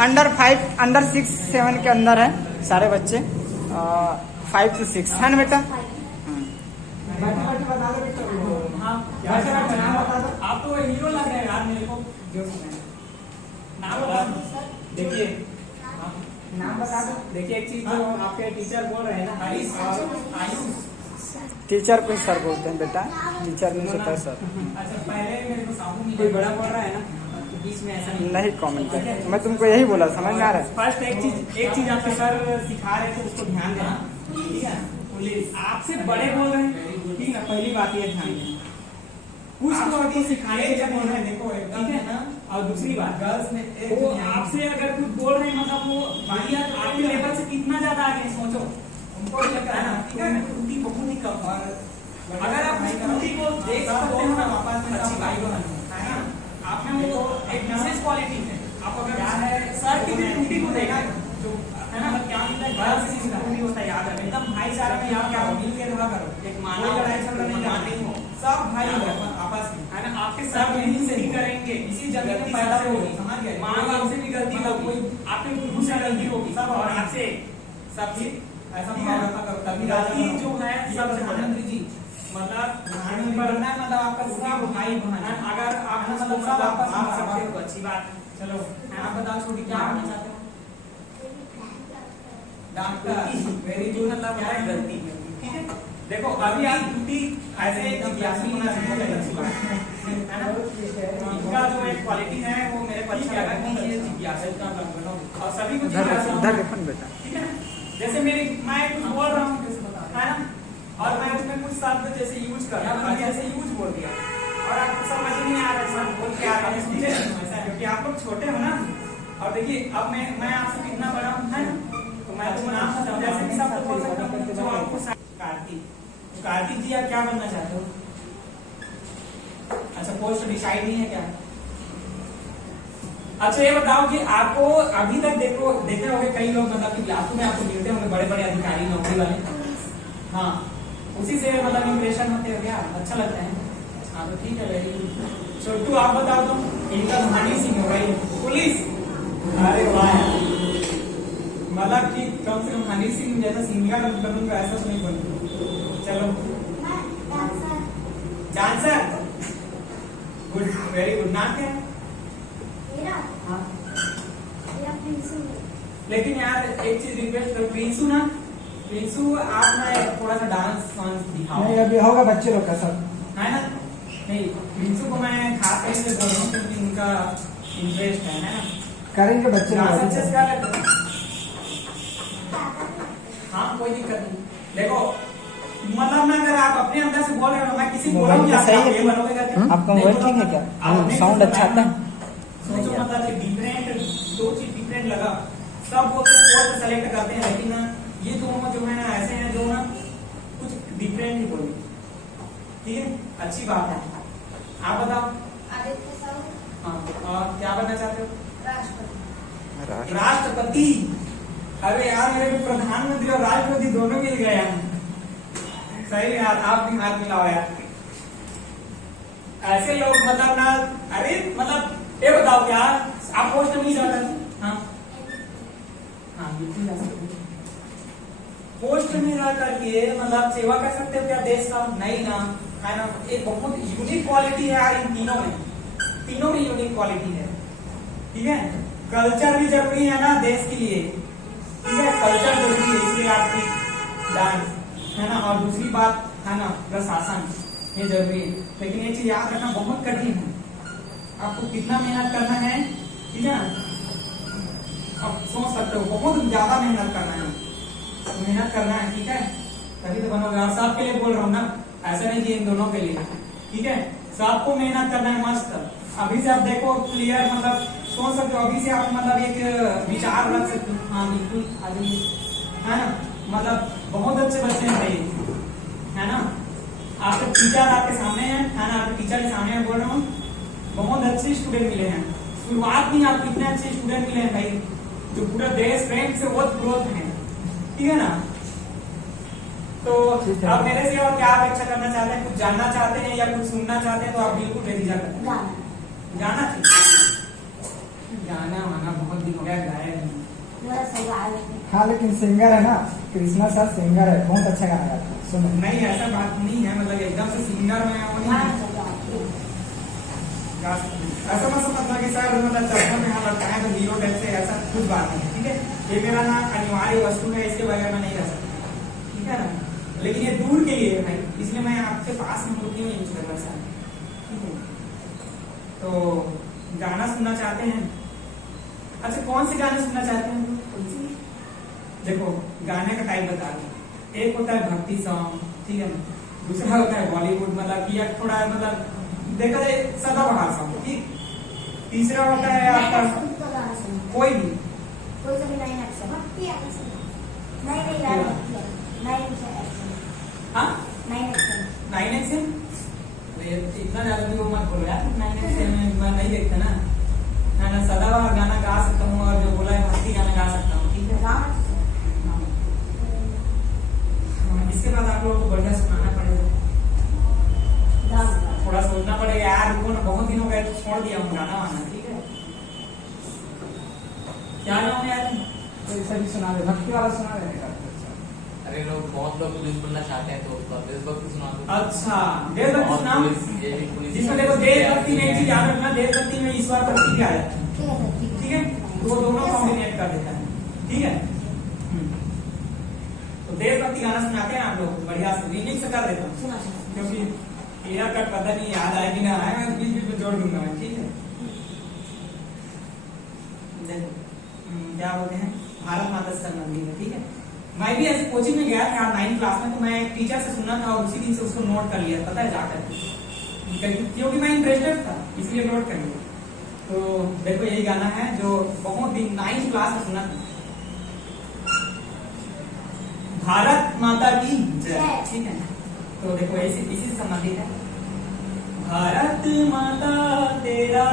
Under 5 under 6 7 के अंदर है सारे बच्चे, 5 to 6 है ना बेटा। आप तो हीरो लग रहे हैं यार मेरे को। नाम बता देखिए, नाम बता दो। देखिए एक चीज जो आपके टीचर बोल रहे हैं ना, हरीश और आयुष। टीचर को सर बोलते हैं बेटा, टीचर नहीं होता है सर। अच्छा पहले मेरे को सामू कोई बड़ा बोल रहा है ना, बीच में ऐसा नहीं कमेंट कर, मैं तुमको यही बोला, समझ में आ रहा है। फर्स्ट एक चीज आपके सर सिखा रहे थे, उसको ध्यान देना, ठीक है। पुलिस आपसे बड़े बोल रहे हैं, ठीक है, पहली बात ये ध्यान देना, कुछ तो सिखाने के लिए बोल रहे हैं, देखो ठीक है ना। और दूसरी बात, गर्ल्स में वो आपसे अगर कुछ बोल रहे हैं, मतलब वो आपके लेवल से कितना ज्यादा आगे सोचो, उनको लगता है ना, ठीक है। त्रुटि बहुत ही कम, और अगर आप त्रुटि को देख सकते हो ना, वापस में अच्छी भाई बहन है ना, आप में वो एक विशेष क्वालिटी है। आप अगर सर की त्रुटि को देखा जो है ना, क्या मिलता है, गर्ल्स से त्रुटि होता है, याद है एकदम भाईचारा में यार, क्या मिल के रहा करो, एक मानव लड़ाई झगड़ा नहीं हो, सब भाई आपस में है ना। आपके सब यही से ही करेंगे, इसी जगह पे पैदा होगी, समझ गए। माँ बाप से भी गलती होगी, आपके गुरु से गलती होगी, सब और आपसे सब चीज ऐसा करो, तभी गलती जो है सब आनंद जी मतलब बढ़ना है, मतलब आपका सब भाई बहन है। अगर आप मतलब सब आपस में सकते हो, अच्छी बात। चलो आप बताओ छोटी, क्या बनना चाहते हो? Doctor, very good. मतलब क्या है गलती, ठीक है। देखो अभी आप ड्यूटी ऐसे जिज्ञासु होना चाहिए, अच्छी बात है ना। इनका जो एक क्वालिटी है वो मेरे को अच्छा लगा कि ये जिज्ञासु का बनो, और सभी को उधर देखो बेटा, ठीक है। जैसे मेरी मैं कुछ बोल रहा हूँ है ना, और मैं उसमें कुछ शब्द जैसे यूज कर रहा हूँ, जैसे यूज बोल दिया और आपको समझ नहीं आ रहा है बोल के आ रहा है, समझे ऐसा, क्योंकि आप लोग छोटे हो ना। और देखिए अब मैं आपसे कितना बड़ा हूँ है ना, तो मैं तो नाम जैसे कि सब बोल सकता हूँ जो आपको। कार्तिक जी आप क्या बनना चाहते हो? अच्छा पोस्ट डिसाइड नहीं है क्या? अच्छा ये बताओ कि आपको अभी तक देखे होंगे कई लोग, मतलब कि क्लासों में आपको मिलते होंगे बड़े बड़े अधिकारी, नौकरी वाले, हाँ उसी से मतलब इंप्रेशन होते हो क्या? अच्छा लगता है? हाँ तो ठीक है, वेरी गुड। छोटू आप बताओ तो, इनका हनी सिंह हो गई पुलिस, अरे वाह, मतलब कि कम से कम हनी सिंह जैसा सिंगर बनूंगा ऐसा तो नहीं बनूंगा। चलो डांसर, गुड, वेरी गुड। नाम क्या है? हाँ लेकिन यार एक चीज रिक्वेस्ट करो, प्रिंसू ना, प्रिंसू आप ना थोड़ा सा डांस वांस दिखाओ। नहीं अभी होगा बच्चे लोग का सब है ना, नहीं प्रिंसू को मैं खास तौर से बोल रहा हूँ क्योंकि उनका इंटरेस्ट है ना, करेंगे बच्चे लोग अच्छे से क्या लगता है। हाँ कोई दिक्कत नहीं, देखो मतलब ना अगर आप अपने अंदर से बोल रहे हो, मैं किसी को बोलूं क्या सही है, बनोगे करके आपका मोबाइल ठीक है क्या? साउंड अच्छा आता है? सोचो मतलब डिफरेंट, दो चीज डिफरेंट लगा, सब बोलते हैं कोर्स सेलेक्ट करते हैं, लेकिन ना ये दोनों जो है ना ऐसे हैं जो ना कुछ डिफरेंट ही बोले, ठीक है, अच्छी बात है। आप बताओ हाँ, और क्या बनना चाहते हो? राष्ट्रपति। अरे यार मेरे को प्रधानमंत्री और राष्ट्रपति दोनों मिल गए हैं, सही यार, आप भी हाथ मिलाओ यार। ऐसे लोग मतलब ना, अरे मतलब ये बताओ क्या आप पोस्ट नहीं जा सकते? हाँ हाँ बिल्कुल जा सकते, पोस्ट में रह करके मतलब सेवा कर सकते हो क्या देश का? नहीं ना, है ना। एक बहुत यूनिक क्वालिटी है यार इन तीनों में यूनिक क्वालिटी है, ठीक है। कल्चर भी जरूरी है ना देश के लिए, ठीक है, कल्चर जरूरी है, इसलिए आपकी डांस है ना। और दूसरी बात है ना प्रशासन, ये जरूरी है, लेकिन ये चीज याद रखना बहुत कठिन है, आपको कितना मेहनत करना है, ठीक है। आप सोच सकते हो बहुत ज्यादा मेहनत करना है, ठीक है, तभी तो बनोगे। और सबके लिए बोल रहा हूँ ना, ऐसा नहीं कि इन दोनों के लिए, ठीक है, सबको मेहनत करना है मस्त। अभी से आप देखो क्लियर, मतलब सोच सकते हो, अभी से आप मतलब एक विचार रख सकते हो। हाँ बिल्कुल अभी है ना, मतलब बहुत अच्छे बच्चे हैं भाई, है ना। आपके टीचर आपके सामने है ना, आपके टीचर के सामने बोल रहा हूँ, बहुत अच्छे स्टूडेंट मिले हैं, शुरुआत में आप कितने अच्छे स्टूडेंट मिले हैं भाई, जो पूरा देश प्रेम से बहुत ग्रोथ है, ठीक है ना। तो अब मेरे से और क्या अपेक्षा करना चाहते हैं? कुछ जानना चाहते हैं या कुछ सुनना चाहते हैं तो आप बिल्कुल बेझिझक करें। जाना चाहिए, जाना आना बहुत दिन हो गया। गाया नहीं। हाँ लेकिन सिंगर है ना, कृष्णा सर सिंगर है, बहुत अच्छा गाना गाते हैं, सुनो। नहीं ऐसा बात नहीं है, मतलब एकदम से सिंगर में वो नहीं है। ऐसा मत समझना कि सर मतलब चर्चा में हाथ लगता है तो हीरो टाइप से, ऐसा कुछ बात नहीं है, ठीक है। ये मेरा ना अनिवार्य वस्तु है, इसके बगैर मैं नहीं रह सकता, ठीक है ना। लेकिन ये दूर के लिए है भाई, इसलिए मैं आपके पास में होती हूँ यूज करना चाहता, ठीक है। तो गाना सुनना चाहते हैं? अच्छा कौन से गाने सुनना चाहते हैं? देखो गाने का टाइप बता दो। एक होता है भक्ति सॉन्ग, ठीक है ना। दूसरा होता है बॉलीवुड, मतलब कि थोड़ा मतलब देखा जाए सदाबहार सॉन्ग, ठीक। तीसरा होता है आपका कोई भी हाँ 9XM। इतना ज्यादा भी वो मत बोलो यार, 9XM मैं नहीं देखता ना। ना सदाबहार गाना गा सकता हूँ, और जो बोला है भक्ति गाना गा सकता हूँ, ठीक है। इसके बाद आप लोगों को बढ़िया सुनाना पड़ेगा, थोड़ा सोचना पड़ेगा यार, रुको ना, बहुत दिन हो गए छोड़ दिया हूँ गाना वाना, ठीक है। क्या गाँव यार? ऐसा भी सुना दे, भक्ति वाला सुना दे। अरे लोग बहुत लोग पुलिस बनना चाहते हैं तो उसका देशभक्ति सुना दो। अच्छा देशभक्ति सुनाओ, जिसमें देखो देशभक्ति में एक चीज याद रखना, देशभक्ति में ईश्वर भक्ति क्या है, ठीक है। तो वो दोनों कॉम्बिनेट कर देता है, ठीक है। तो देशभक्ति गाना सुनाते हैं आप लोग, बढ़िया से रीमिक्स से कर देता हूँ, क्योंकि क्लियर कट पता नहीं याद आएगी ना आए, मैं बीच बीच में जोड़ दूंगा मैं, ठीक है। देखो क्या बोलते हैं, भारत माता से संबंधित है, ठीक है। मैं भी ऐसे कोचिंग में गया था 9th क्लास में, तो मैं एक टीचर से सुना था और उसी दिन से उसको नोट कर लिया, पता है जाकर, क्योंकि मैं इंटरेस्टेड था इसलिए नोट कर लिया। तो देखो यही गाना है जो बहुत दिन 9th क्लास में सुना था, भारत माता की जय, ठीक है। तो देखो इसी से संबंधित है। भारत माता तेरा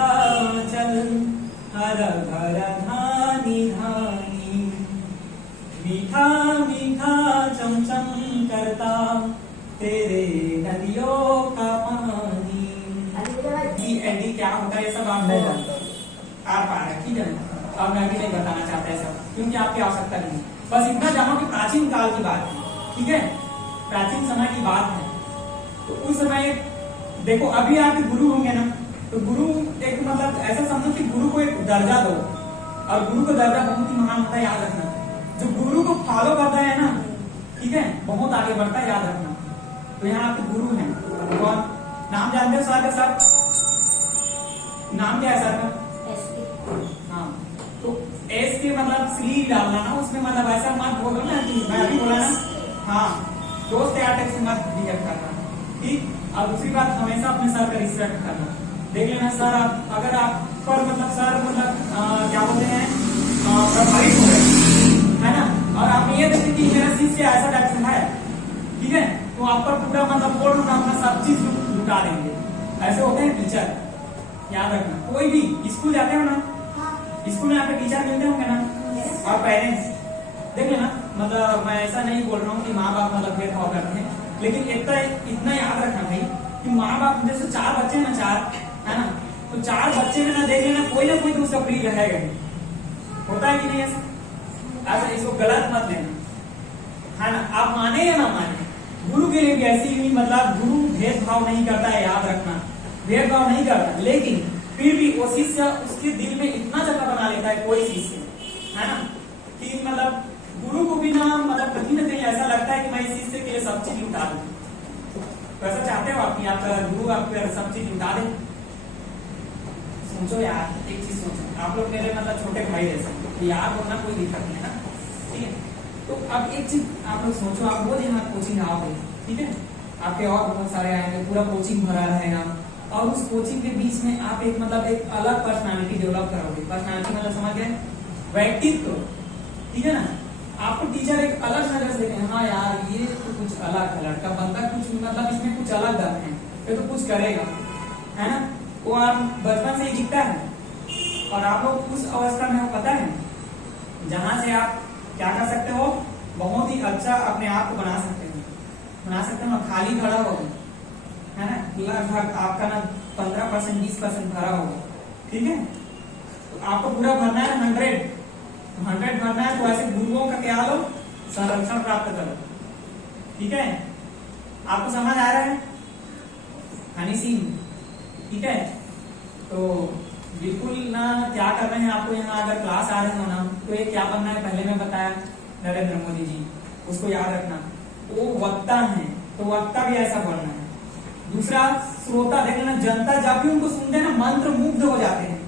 चल हर घर धानी धानी, मीठा मीठा चमचम करता तेरे नदियों का पानी। डी क्या होता है ये सब आप नहीं जानते, आप पा रहे, ठीक है। अब मैं भी नहीं बताना चाहता सब, क्योंकि आपकी आवश्यकता नहीं। बस इतना जानो कि प्राचीन काल की बात है, ठीक है, प्राचीन समय की बात है। तो उस समय देखो अभी आपके गुरु होंगे ना, तो गुरु एक मतलब ऐसा समझो कि गुरु को एक दर्जा दो, और गुरु का दर्जा बहुत ही महान होता है, याद रखना। जो गुरु को फॉलो करता है ना, ठीक है, बहुत आगे बढ़ता है, याद रखना। तो यहाँ आपके गुरु हैं, कौन नाम जानते हो सर का? सर नाम क्या है सर का? हाँ, तो एस के मतलब श्री डालना ना उसमें, मतलब ऐसा मत बोलो ना कि मैं अभी बोला ना, हाँ दोस्त यार टाइप से मत रिजेक्ट करना, ठीक। और दूसरी बात, हमेशा अपने सर का रिस्पेक्ट करना। देख लेना सर, आप अगर आप पर मतलब सर मतलब क्या बोलते हैं प्रभावित हो गए है ना, और आप ये देखते कि मेरा शिष्य ऐसा टाइप से है, ठीक है, तो आप पर पूरा मतलब बोर्ड में अपना सब चीज लुटा देंगे। ऐसे होते हैं टीचर, याद रखना। कोई भी स्कूल जाते हो ना, स्कूल में आपके टीचर मिलते होंगे ना, और पेरेंट्स देख लेना। मतलब मैं ऐसा नहीं बोल रहा हूँ कि माँ बाप मतलब भेदभाव करते हैं, लेकिन इतना याद रखना भाई कि माँ बाप जैसे 4 बच्चे ना, 4 है ना, तो 4 बच्चे में ना देख लेना कोई ना कोई तो उसका प्रिय रहेगा, होता है कि नहीं ऐसा? ऐसा इसको गलत मत लेना, है ना। आप माने या ना माने, गुरु के लिए भी ऐसी ही, मतलब गुरु भेदभाव नहीं करता है, याद रखना, भेदभाव नहीं करता। लेकिन फिर भी वो शिष्य उसके दिल में इतना जगह बना लेता है कोई शिष्य, है ना, कि मतलब गुरु को भी ना मतलब कहीं ना कहीं ऐसा लगता है कि मैं इस शिष्य के लिए सब चीज लुटा दूं। तो ऐसा चाहते हो आप कि आपका गुरु आपको सब चीज लुटा दे? सोचो यार, एक चीज सोचो, आप लोग मेरे मतलब छोटे भाई जैसे यार होना कोई दिक्कत नहीं है ना, ठीक है। तो अब एक चीज आप लोग सोचो, आप रोज यहाँ कोचिंग आओगे, ठीक है, आपके और बहुत सारे आएंगे, पूरा कोचिंग भरा रहेगा, और उस कोचिंग के बीच में आप एक मतलब एक अलग पर्सनालिटी डेवलप करोगे। पर्सनालिटी मतलब समझ गए, व्यक्तित्व, ठीक है ना। आपको टीचर एक अलग नजर से देखें, हाँ यार ये तो कुछ अलग है, लड़का बनता कुछ मतलब इसमें कुछ अलग दम है, ये तो कुछ करेगा, है ना। वो आप बचपन से ही दिखता है, और आप लोग उस अवस्था में हो, पता है, जहां से आप क्या कर सकते हो, बहुत ही अच्छा अपने आप को बना सकते हो, खाली खड़ा होगा, है ना, लगभग आपका ना 15% 20% भरा होगा, ठीक है। तो आपको पूरा भरना है 100, 100 भरना है तो ऐसे गुरुओं का क्या लो, संरक्षण प्राप्त करो। ठीक है, आपको समझ आ रहा है हनी सिंह? ठीक है, तो बिल्कुल ना क्या कर रहे हैं आपको यहाँ अगर क्लास आ रहे हो ना तो ये क्या बनना है, पहले मैं बताया नरेंद्र मोदी जी, उसको याद रखना। वो वक्ता है तो वक्ता भी ऐसा बनना है। दूसरा श्रोता, देख लेना जनता जब भी उनको सुनते हैं ना मंत्र मुग्ध हो जाते हैं,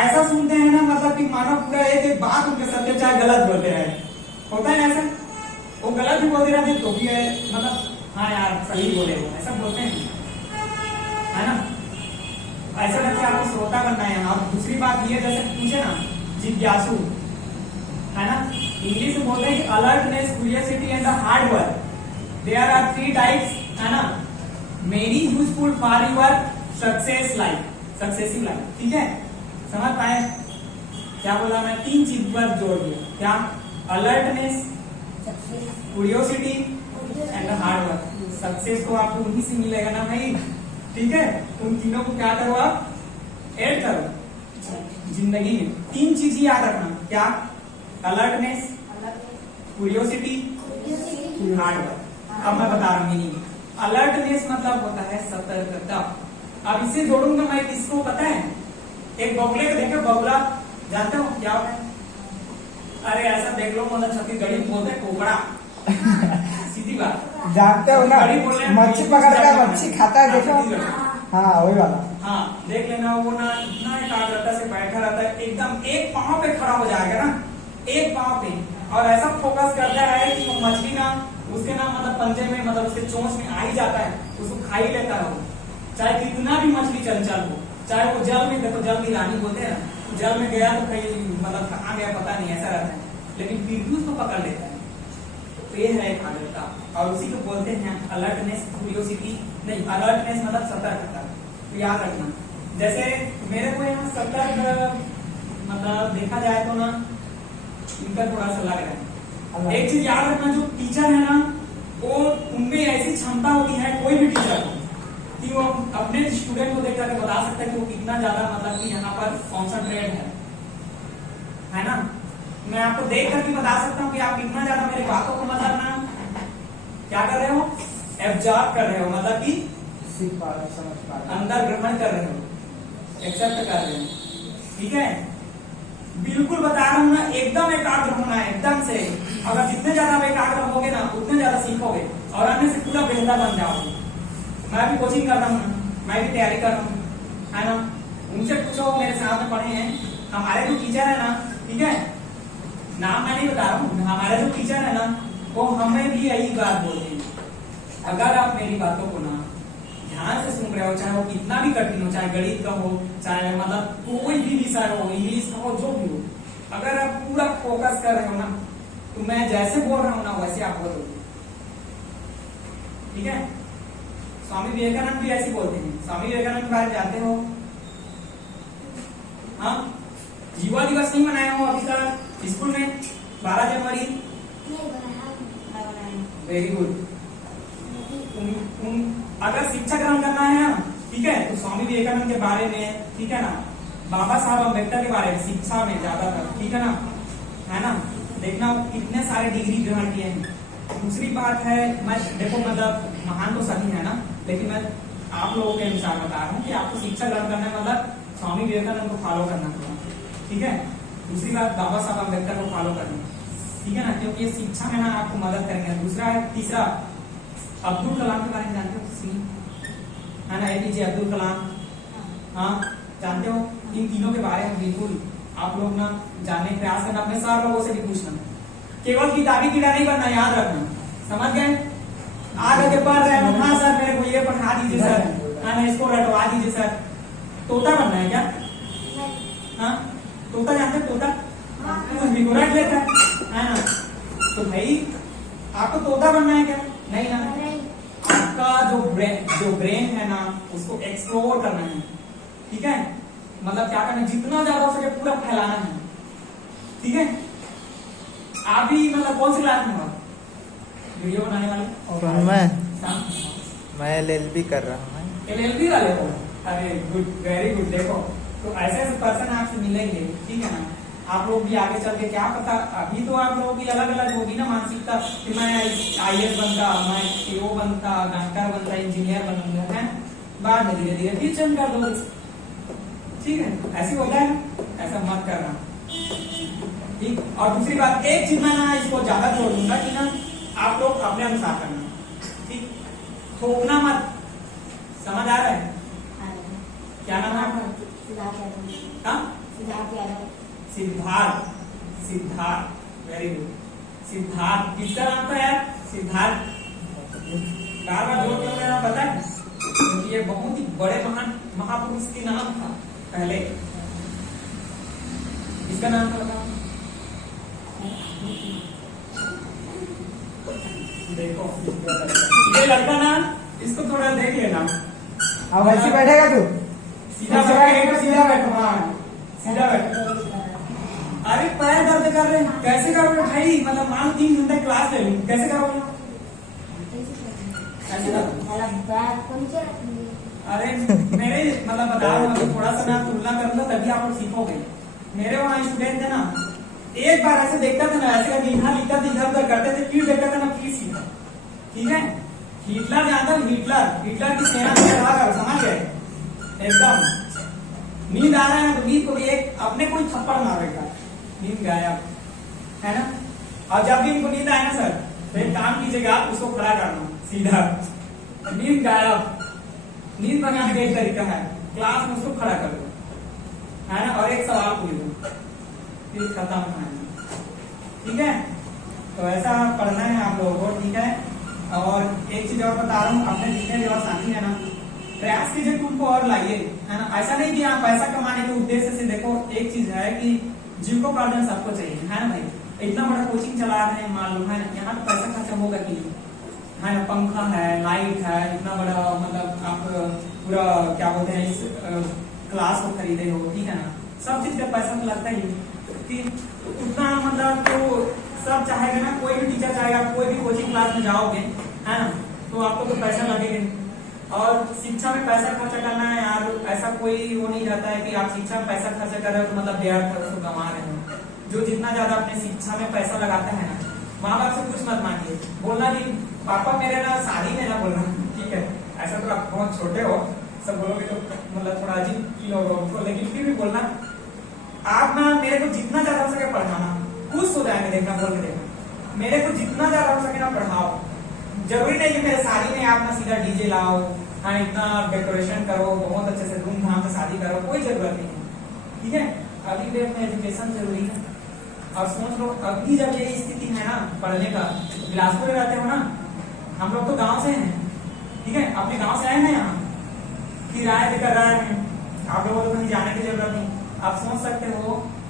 ऐसा सुनते हैं ना मतलब कि मानो पूरा एक बात उनके सत्य चाहे गलत बोलते रहे, होता है ऐसा, वो गलत भी बोलते रहते तो भी मतलब हाँ यार सही बोले वो, ऐसा बोलते हैं, है ना? ऐसा करके आपको श्रोता बनना है। और दूसरी बात ये, जैसे पूछे ना जिज्ञासु, है ना? इंग्लिश में बोलते हैं कि alertness, curiosity and the hard work, there are 3 types, है ना? Many useful for your successive life. ठीक है, समझ पाए क्या बोला मैं? 3 चीज पर जोड़ दिया, क्या? Alertness, curiosity and hard work. Success तो आपको उन्हीं से मिलेगा ना भाई। ठीक है, उन तीनों को क्या करो आप, ऐड करो जिंदगी में। 3 चीज याद रखना, क्या? Alertness, curiosity, hard work. अब मैं बता रहा हूँ मीनिंग। अलर्टनेस मतलब होता है सतर्कता। अब इसे जोड़ूंगा मैं किसको, पता है? एक बगुले को देखो, बगुला जानते हो क्या होता है? अरे ऐसा देख लो, मतलब छत्तीसगढ़ी बोलते हैं कोकड़ा। सीधी बात, जानते हो ना, मच्छी पकड़ कर मच्छी खाता है, देखो। हाँ वही वाला। हाँ देख लेना, वो ना इतना एकाग्रता से बैठा रहता है, एकदम एक पांव पे खड़ा हो जाएगा ना, एक पांव पे, और ऐसा फोकस करता है कि वो मछली ना उसके ना मतलब पंजे में, मतलब उसके चोंच में आ ही जाता है, उसको खा ही लेता है वो, चाहे कितना भी मछली चंचल हो। चाहे वो जल में, देखो जल की रानी बोलते हैं ना, जल में गया तो कहीं मतलब कहाँ गया पता नहीं, ऐसा रहता है, लेकिन फिर भी उसको पकड़ लेता है। तो ये है एकाग्रता, और उसी को बोलते हैं अलर्टनेस, क्यूरियोसिटी नहीं, अलर्टनेस मतलब सतर्कता। तो याद रखना, जैसे मेरे को यहाँ सतर्क मतलब देखा जाए तो ना इनका थोड़ा सा लग रहा है। एक चीज याद रखना, जो टीचर है ना वो उनमें ऐसी क्षमता होती है, कोई भी टीचर हो, कि वो अपने स्टूडेंट को देख करके बता सकता है कि वो कितना ज्यादा मतलब कि यहाँ पर कॉन्सेंट्रेट है ना? मैं आपको देख करके बता सकता हूँ कि आप कितना ज्यादा मेरी बातों को मतलब ना क्या कर रहे हो, एब्जॉर्ब कर रहे हो, मतलब कि सीख पा रहे हो, समझ पा रहे हो, अंदर ग्रहण कर रहे हो, एक्सेप्ट कर रहे हो। ठीक है, बिल्कुल बता रहा हूँ ना, एकदम एकाग्र होना है, एकदम से। अगर जितने ज्यादा एकाग्र होगे ना उतने ज्यादा सीखोगे और अन्य से पूरा बेहतर बन जाओगे। मैं भी कोचिंग करता हूँ, मैं भी तैयारी कर रहा हूँ, है ना? उनसे पूछो, मेरे सामने पढ़े हैं, हमारे जो टीचर है ना, ठीक है, नाम मैं नहीं बता रहा हूँ, हमारे जो टीचर है ना वो हमें भी यही बात बोलते हैं। अगर आप मेरी बातों को ना ध्यान से सुन रहे हो, चाहे वो कितना भी कठिन हो, चाहे गणित का हो, चाहे मतलब कोई भी विषय हो, इंग्लिश का हो, जो भी हो, अगर आप पूरा फोकस कर रहे हो ना तो मैं जैसे बोल रहा हूँ ना वैसे आप बोलोगे। ठीक है, स्वामी विवेकानंद भी ऐसे बोलते हैं। स्वामी विवेकानंद के बारे में जानते हो? हाँ, युवा दिवस नहीं मनाया हो अभी तक स्कूल में 12 जनवरी? Very good. अगर शिक्षा ग्रहण करना है ना, ठीक है, तो स्वामी विवेकानंद के बारे में, ठीक है ना, बाबा साहब अम्बेडकर के बारे में शिक्षा में ज्यादातर, ठीक है ना, है ना? देखना कितने सारे डिग्री ग्रहण किए हैं। दूसरी बात है, मैं देखो मतलब महान तो सभी है ना, लेकिन मैं आप लोगों के अनुसार बता रहा हूँ कि आपको शिक्षा ग्रहण करना है मतलब स्वामी विवेकानंद को फॉलो करना होगा। ठीक है, दूसरी बात बाबा साहब अम्बेडकर को फॉलो करना, ठीक है ना, क्योंकि ये शिक्षा में ना आपको मदद करेंगे। दूसरा है, तीसरा अब्दुल कलाम के बारे में जानते हो? है ना, एपीजे अब्दुल कलाम, हाँ जानते हो? इन तीनों के बारे में बिल्कुल आप लोग ना जानने का प्रयास करना, अपने सारे लोगों से भी पूछना, केवल किताबी कीड़ा नहीं बनना, याद रखना। समझ गए? आगे पढ़ रहे हो, हाँ सर मेरे को ये पढ़ा दीजिए सर, है ना, इसको रटवा दीजिए सर। तोता बनना है क्या? हाँ, तोता जानते हो? तोता रट लेता है ना? तो भाई आपको तोता बनना है क्या? नहीं ना, आपका जो ब्रेन है ना उसको एक्सप्लोर करना है। ठीक है, मतलब क्या करना है, जितना ज्यादा हो सके पूरा फैलाना है। ठीक है, आप भी मतलब कौन सी क्लास में हो? वीडियो बनाने वाले? और मैं LLB कर रहा हूँ। LLB वाले हो? अरे गुड, वेरी गुड। देखो तो ऐसे ऐसे पर्सन आपसे मिलेंगे, ठीक है ना, आप लोग भी आगे चल के क्या पता, अभी तो आप लोगों की अलग अलग होगी ना मानसिकता कि मैं IAS बनता, मैं CO बनता, डॉक्टर बनता, इंजीनियर बनूंगा, है बाद में धीरे धीरे फिर चेंज कर दोगे। ठीक है, ऐसे होता है, ऐसा मत करना। ठीक, और दूसरी बात, एक चीज मैं ना इसको ज्यादा जोड़ दूंगा कि ना आप लोग अपने अनुसार करना। ठीक, थोपना मत। समझ आ रहा है? क्या नाम है? सिद्धार्थ। Siddharth, very good. सिद्धार्थ किसका नाम था यार? सिद्धार्थ। बार बार जोड़ क्यों लेना पता है? क्योंकि ये बहुत ही बड़े महान महापुरुष के नाम था पहले। इसका नाम क्या था? देखो ये लड़का ना, इसको थोड़ा देख लेना। अब ऐसे बैठेगा तू? सीधा बैठो, सीधा बैठो। हाँ सीधा बैठो। अरे पैर दर्द कर रहे हैं, कैसे करोगे भाई? मतलब मान 3 घंटे क्लास ले लूं, कैसे करोगे? अरे मेरे मतलब बता रहा हूँ, थोड़ा सा मैं तुलना करूंगा तभी आप लोग सीखोगे। मेरे वहाँ स्टूडेंट थे ना, एक बार ऐसे देखता था ना, ऐसे लिखा लिखता था, इधर उधर करते थे, फिर देखता था ना, फिर सीखा। ठीक है, हिटलर जानता हूँ, हिटलर की सेना में रहा कर, समझ गए? एकदम नींद आ रहा है तो नींद को एक अपने कोई थप्पड़ मारेगा, नींद गायब, है ना? और जब भी उनको नींद आए ना सर, तो एक काम कीजिएगा, आप उसको खड़ा करना सीधा, नींद गायब। नींद बनाने का एक तरीका है, क्लास में उसको खड़ा कर दो, है ना? और एक सवाल पूछ दो, फिर खत्म कहानी। ठीक है, तो ऐसा पढ़ना है आप लोगों को। ठीक है, और एक चीज और बता रहा हूँ, अपने जितने भी और साथी है ना, प्रयास कीजिए तुमको और लाइए, है ना? ऐसा नहीं कि आप पैसा कमाने के उद्देश्य से, देखो एक चीज है कि जीविकोपार्जन सबको चाहिए, है ना भाई? इतना बड़ा कोचिंग चला रहे हैं, मान लो, है ना? यहाँ तो पैसा खर्चा होगा कि, है ना? पंखा है, लाइट है, इतना बड़ा, मतलब आप पूरा क्या बोलते हैं इस क्लास को खरीदे हो, ठीक है ना? सब चीज का पैसा तो लगता ही कि उतना, मतलब तो सब चाहेगा ना, कोई भी टीचर चाहेगा, कोई भी कोचिंग क्लास में जाओगे, है ना, तो आपको तो पैसा लगेगा। और शिक्षा में पैसा खर्चा करना है यार, ऐसा कोई वो नहीं रहता है कि आप शिक्षा में पैसा खर्चा कर रहे हो तो मतलब व्यर्थ उसको गंवा रहे हो। जो जितना ज्यादा अपने शिक्षा में पैसा लगाता है ना, माँ बाप से कुछ मत मांगिए, बोलना कि पापा मेरे ना शादी में ना बोलना, ठीक है? ऐसा तो आप बहुत छोटे हो, सब बोलोगे तो मतलब थोड़ा अजीब फील होगा उनको, लेकिन फिर भी बोलना आप ना मेरे को जितना ज्यादा हो सके पढ़ाना, खुश हो जाएंगे, देखना, बोल के देखना, मेरे को जितना ज्यादा हो सके ना पढ़ाओ। जरूरी नहीं कि मेरे शादी में आप ना सीधा डीजे लाओ, हाँ इतना डेकोरेशन करो, बहुत अच्छे से धूमधाम से शादी करो, कोई जरूरत नहीं है। ठीक है, अभी डेट में एजुकेशन जरूरी है। और सोच लो, अभी जब ये स्थिति है ना पढ़ने का, बिलासपुर में रहते हो ना, हम लोग तो गांव से हैं, ठीक है? अपने गांव से आए हैं, यहाँ किराए देकर रह रहे हैं, आप लोगों को कहीं जाने की जरूरत नहीं। आप सोच सकते हो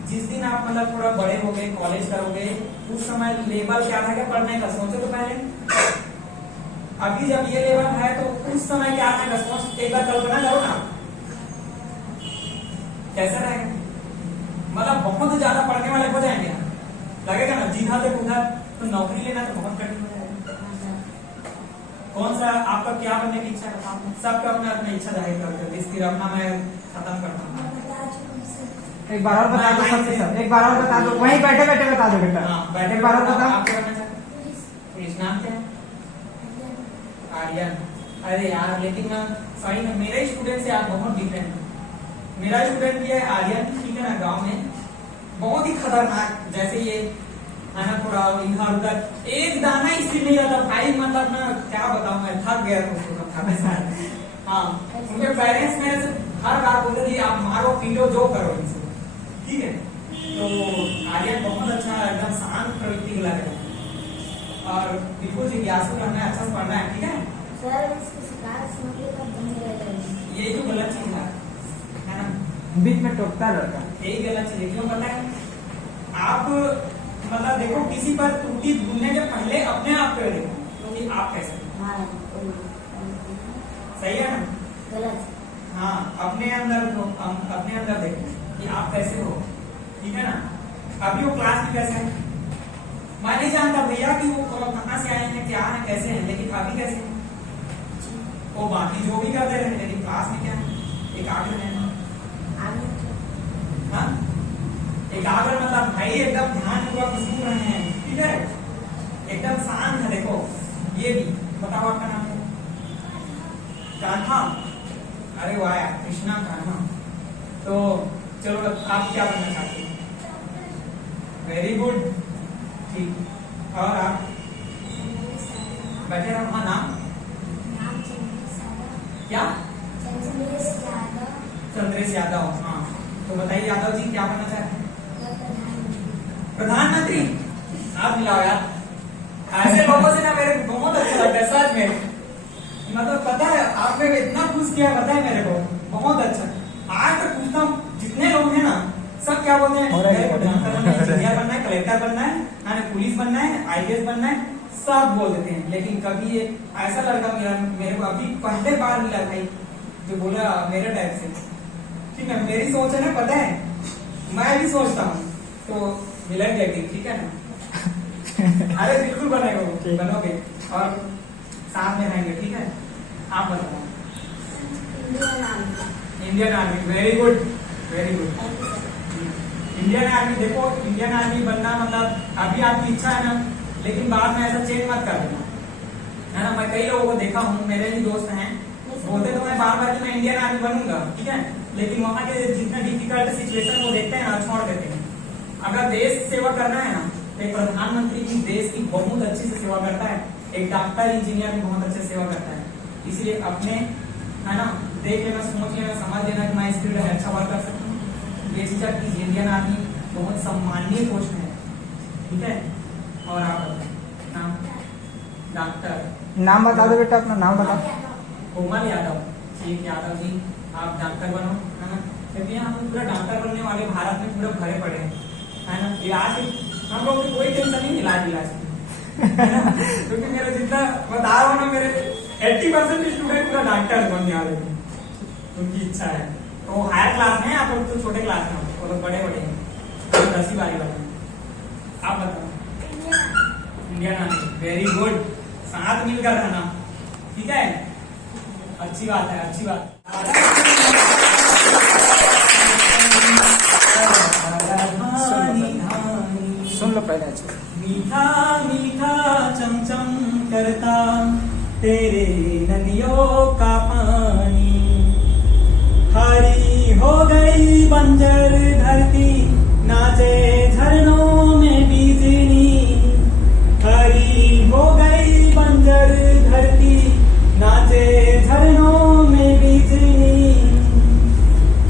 जिस दिन आप मतलब थोड़ा बड़े हो गए, कॉलेज करोगे, उस समय लेवल क्या था पढ़ने का, सोचो तो पहले। अभी जब ये लेवल है तो उस समय क्या आएगा, सोच एक बार कल्पना करो ना, कैसा रहेगा? मतलब बहुत ज्यादा पढ़ने वाले हो जाएंगे, लगेगा ना जिधर देखो उधर, तो नौकरी लेना तो बहुत कठिन हो जाएगा। कौन सा आपका क्या बनने की इच्छा है? सबका अपना अपनी इच्छा जाहिर करते, इसकी अपना मैं खत्म करता हूँ। एक बार और बता दो सबसे सब, एक बार और बता दो, वहीं बैठे बैठे बता दो बेटा। हाँ, बैठे एक बार और बता। आप क्या करना चाहते? पुलिस। नाम क्या है? आर्यन। अरे यार, लेकिन मैं सही में मेरे स्टूडेंट से आप बहुत डिफरेंट है। मेरा स्टूडेंट भी है आर्यन, ठीक है ना, गांव में बहुत ही खतरनाक, जैसे ये है ना, थोड़ा इधर उधर एक दाना स्थिर नहीं रहता भाई, मतलब ना क्या बताऊं, मैं थक गया था। हाँ, उनके पेरेंट्स मेरे से हर बार बोलते थे आप मारो पीटो जो करो इनसे, ठीक है? तो आर्यन बहुत अच्छा, एकदम शांत प्रवृत्ति लग रहा है और बिल्कुल जिज्ञासु रहना है, अच्छा से पढ़ना है, ठीक है? ये जो गलत चीज है ना, बीच में टोकता लड़का, यही गलत चीज है। क्यों पता है? आप मतलब देखो, किसी पर त्रुटि ढूंढने के पहले अपने आप पे देखो कि आप कैसे, सही है ना? गलत। हाँ, अपने अंदर देखो कि आप कैसे हो, ठीक है ना? अभी वो क्लास में कैसे है, मैं नहीं जानता भैया कि वो कहाँ से आए हैं, क्या है, कैसे हैं, लेकिन अभी कैसे हैं? वो बाकी जो भी करते रहे, लेकिन क्लास में क्या है, एकाग्र है। हाँ, एकाग्र मतलब भाई एकदम ध्यान पूर्वक सुन रहे हैं, ठीक है, एकदम शांत है। देखो ये भी बताओ आपका नाम है कान्हा, अरे वाह यार, कृष्णा कान्हा। तो चलो आप क्या बनना चाहते हैं? वेरी गुड, ठीक। और आप बैठे रहो। हाँ, नाम क्या? चंद्रेश यादव। हाँ, तो बताइए यादव जी क्या बनना चाहते हैं? प्रधानमंत्री। आप मिलाओ यार, ऐसे लोगों से ना मेरे बहुत अच्छा लगता है सच में। मतलब पता है आपने इतना खुश किया, पता है मेरे को बहुत अच्छा। आज तक पूछता हूँ जितने लोग हैं ना, सब क्या बोलते हैं? इंजीनियर बनना है, कलेक्टर बनना है, पुलिस बनना है, IAS बनना है, सब बोल देते हैं। लेकिन कभी एक ऐसा लड़का मिला मेरे को, अभी पहले बार मिला भाई, जो बोला मेरे टाइप से, ठीक है। मेरी सोच है ना, पता है, मैं भी सोचता हूँ, तो मिलेंगे, ठीक है ना? अरे बिल्कुल बनेगा, बनोगे और साथ में रहेंगे, ठीक है। आप बताओ। Indian army, very good, very good. Indian army, देखो इंडियन आर्मी बनना मतलब अभी आपकी इच्छा है ना, लेकिन बाद में ऐसा चेंज मत कर देना, है ना। मैं कई लोगों को देखा हूँ, मेरे भी दोस्त हैं, बोलते तो मैं बार बार कि मैं इंडियन आर्मी बनूंगा, ठीक है, लेकिन वहाँ के जितने डिफिकल्ट सिचुएशन वो देखते हैं ना, छोड़ देते हैं। अगर देश सेवा करना है ना, तो एक प्रधानमंत्री भी देश की बहुत अच्छी से सेवा करता है, एक डॉक्टर इंजीनियर भी बहुत अच्छे से सेवा करता है। इसलिए अपने, है ना, देख लेना, सोच लेना, समझ लेना कि मैं इस फील्ड में अच्छा वर्क कर सकता हूँ। बेझिझक की इंडियन आर्मी बहुत सम्माननीय पोस्ट है, ठीक है। और आप बताओ नाम? डॉक्टर। नाम बता दो बेटा, अपना नाम बताओ। कोमल यादव। ठीक, यादव जी आप डॉक्टर बनो, है ना, क्योंकि यहाँ हम पूरा डॉक्टर बनने वाले भारत में पूरा भरे पड़े हैं, है ना। इलाज हम लोग को कोई टेंशन नहीं, इलाज की क्योंकि मेरा जितना बता रहा हूँ ना, मेरे 80% स्टूडेंट पूरा डॉक्टर बनने वाले हैं, उनकी इच्छा है। तो हायर क्लास में, आप लोग तो छोटे क्लास में, वो लोग बड़े बड़े हैं, 10वीं 12वीं वाले। आप बताओ। इंडियन आर्मी, वेरी गुड, साथ मिलकर रहना, ठीक है, अच्छी बात है, अच्छी बात। सुन लो पहले। अच्छा, मीठा मीठा चमचम करता तेरे नदियों का पानी, हरी हो गई बंजर धरती, नाचे झरनों में बिजली, हरी हो गई बंजर धरती, नाचे झरनों में बिजली,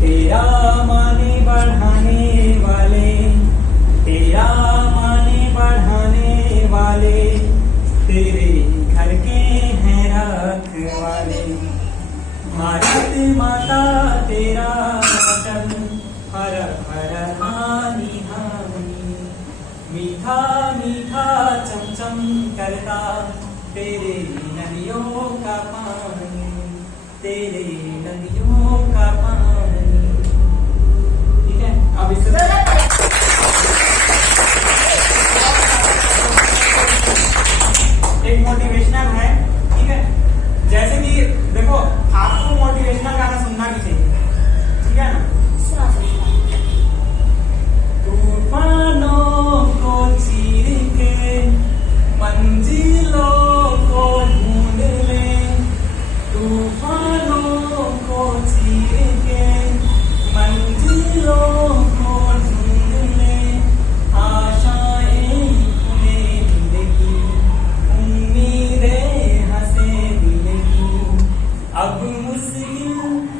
तेरा माने बढ़ाने वाले, तेरा माने बढ़ाने वाले, तेरे घर के हैं रखवाले, भारत माता तेरा वतन, हर हर हानि हानि, मीठा मीठा चमचम करता तेरे नदियों का पानी, तेरे नदियों का पानी, ठीक है। अब इससे एक मोटिवेशनल है, ठीक है। जैसे कि देखो, आपको मोटिवेशनल गाना सुनना भी चाहिए, ठीक है ना। तूफानों को चीर के मंजिलों को ढूंढ ले, तूफानों को चीर के मंजिलों को ढूंढ ले, आशाएं खुले दिल की, उम्मीदें हंसे दिल की, अब मुश्किल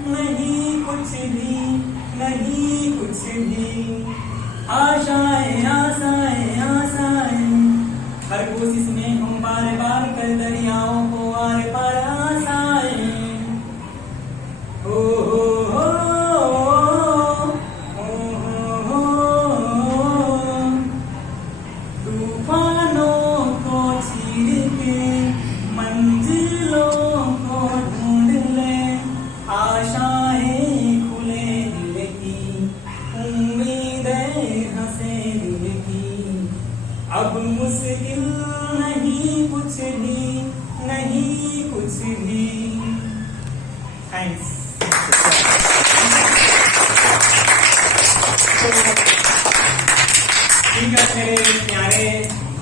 नहीं कुछ भी, नहीं कुछ भी, आशाएं आशाएं आशाएं, हर कोशिश में हम बार बार कर दरियाओं को आर पार आशाएं, ओ हो हो तूफानों को चीर के मंजिलों को ढूंढ ले, आशाएं खुले दिल की, उम्मीदें हंसे दिल की, अब मुश्किल नहीं कुछ भी, नहीं कुछ भी। थैंक्स। मेरे प्यारे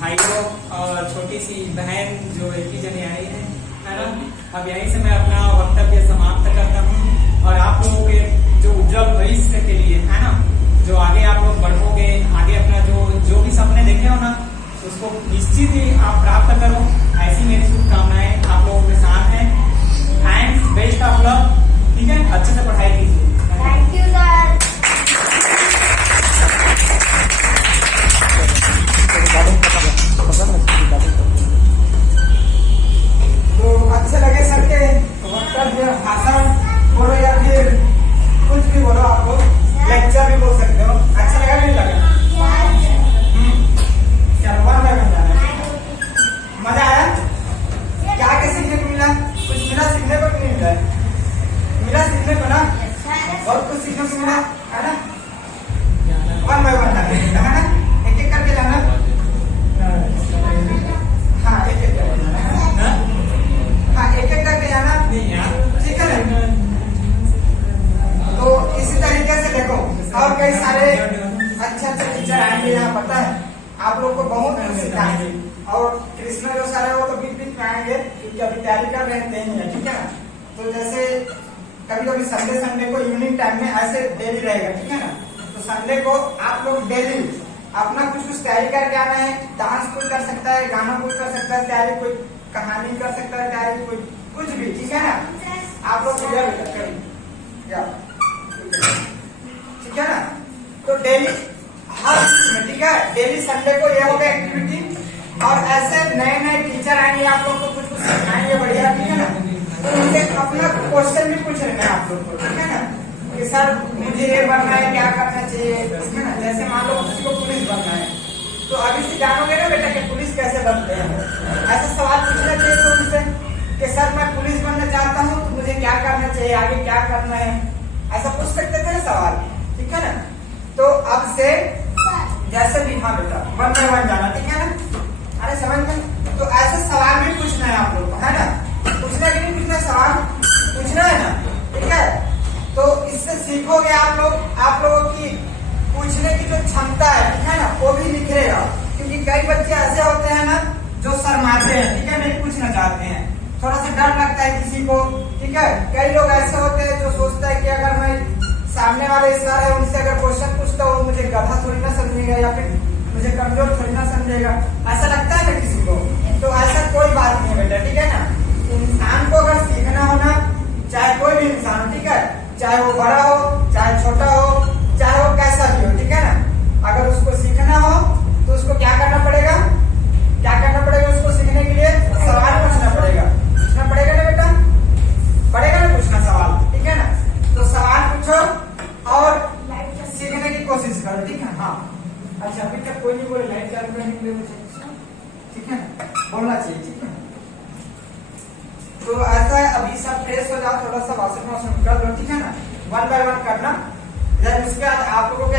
भाइयों और छोटी सी बहन जो एक ही जने आई है ना। अब यहीं से मैं अपना वक्तव्य समाप्त करता हूँ और आप लोगों के जो उज्जवल भविष्य के लिए है ना, जो आगे आप लोग बढ़ोगे, आगे अपना जो भी सपने देखे हो ना, उसको निश्चित ही आप प्राप्त करो। ऐसी मेरी शुभकामनाएं आप लोगों के साथ हैं। Thanks, best of luck. ठीक है, अच्छे से पढ़ाई कीजिए। Thank you sir. तो अच्छे लगे सबके वक्तव्य, भाषण बोलो या फिर कुछ भी बोलो, आप लोग लेक्चर भी बोल सकते हो। अच्छा लगा नहीं लगा? चलो वन बाय वन जाना। मजा आया? क्या क्या सीखने को मिला? कुछ मिला सीखने को नहीं मिला? मिला सीखने को ना, बहुत कुछ सीखने को मिला है ना। वन बाय वन जाना है ना, एक एक करके जाना। हाँ एक एक करके जाना है। हाँ एक एक करके जाना, ठीक है ना। तो इसी तरीके से देखो और कई सारे अच्छे अच्छे टीचर आएंगे यहाँ, पता है आप लोग को बहुत कुछ सिखाएंगे। और कृष्णा जो सर है वो तो बीच बीच में आएंगे क्योंकि अभी तैयारी कर रहे हैं, ठीक है ना। तो जैसे कभी कभी संडे को इवनिंग टाइम में ऐसे डेली रहेगा, ठीक है ना। तो संडे को आप लोग डेली अपना कुछ तैयारी करके आना है। डांस कोई कर सकता है, गाना कोई कर सकता है तैयारी, कोई कहानी कर सकता है तैयारी, कोई कुछ भी, ठीक है ना। आप लोग ठीक है ना। तो डेली हर में, ठीक है, डेली संडे को ये होगा एक्टिविटी। और ऐसे नए नए टीचर आएंगे, आप लोग को कुछ कुछ सिखाएंगे बढ़िया, ठीक है ना। तो उनसे अपना क्वेश्चन भी पूछ रहे हैं आप लोग को, ठीक है ना, कि सर मुझे ये बनना है, क्या करना चाहिए, ठीक है ना। जैसे मान लो किसी को पुलिस बनना है, तो अभी से जानोगे ना बेटा कि पुलिस कैसे बनते हैं। ऐसे सवाल पूछना चाहिए तो उनसे कि सर मैं पुलिस बनना चाहता हूँ, तो मुझे क्या करना चाहिए, आगे क्या करना है, ऐसा पूछ सकते थे ना सवाल, ठीक है ना। तो अब से जैसे भी, हाँ बेटा वन बाय वन जाना, ठीक है ना। अरे समझ में, तो ऐसे सवाल भी पूछना है आप लोग को, है ना। पूछना कि नहीं पूछना, सवाल पूछना है ना, ठीक है। तो इससे सीखोगे आप लोगों की पूछने की जो क्षमता है, ठीक है ना, वो भी निखरेगा। क्योंकि कई बच्चे ऐसे होते हैं ना जो शर्माते हैं, ठीक है, नहीं पूछना चाहते हैं, थोड़ा सा डर लगता है किसी को, ठीक है। कई लोग ऐसे होते हैं जो सोचता है कि अगर मैं सामने वाले सर है उनसे अगर क्वेश्चन पूछता हूँ मुझे गधा थोड़ी ना समझेगा या फिर मुझे कमजोर थोड़ी ना समझेगा, ऐसा लगता है ना किसी को। तो ऐसा कोई बात नहीं है बेटा, ठीक है ना। इंसान को अगर सीखना हो ना, चाहे कोई भी इंसान हो, ठीक है, चाहे वो बड़ा हो चाहे छोटा हो चाहे वो कैसा भी हो, ठीक है ना। अगर उसको सीखना हो तो उसको क्या करना पड़ेगा, उसको सीखने के लिए सवाल पूछना पड़ेगा ना बेटा, पड़ेगा ना पूछना सवाल, ठीक है ना। तो सवाल पूछो और सीखने की कोशिश करो, ठीक है। हाँ अच्छा, अभी तक कोई नहीं बोले लाइट चालू करने के लिए मुझे, ठीक है, बोलना चाहिए, ठीक है। तो ऐसा है, अभी सब फ्रेश हो जाओ, थोड़ा सा वाशरूम कर लो, ठीक है ना। वन बाय वन करना, उसके बाद आप लोगों का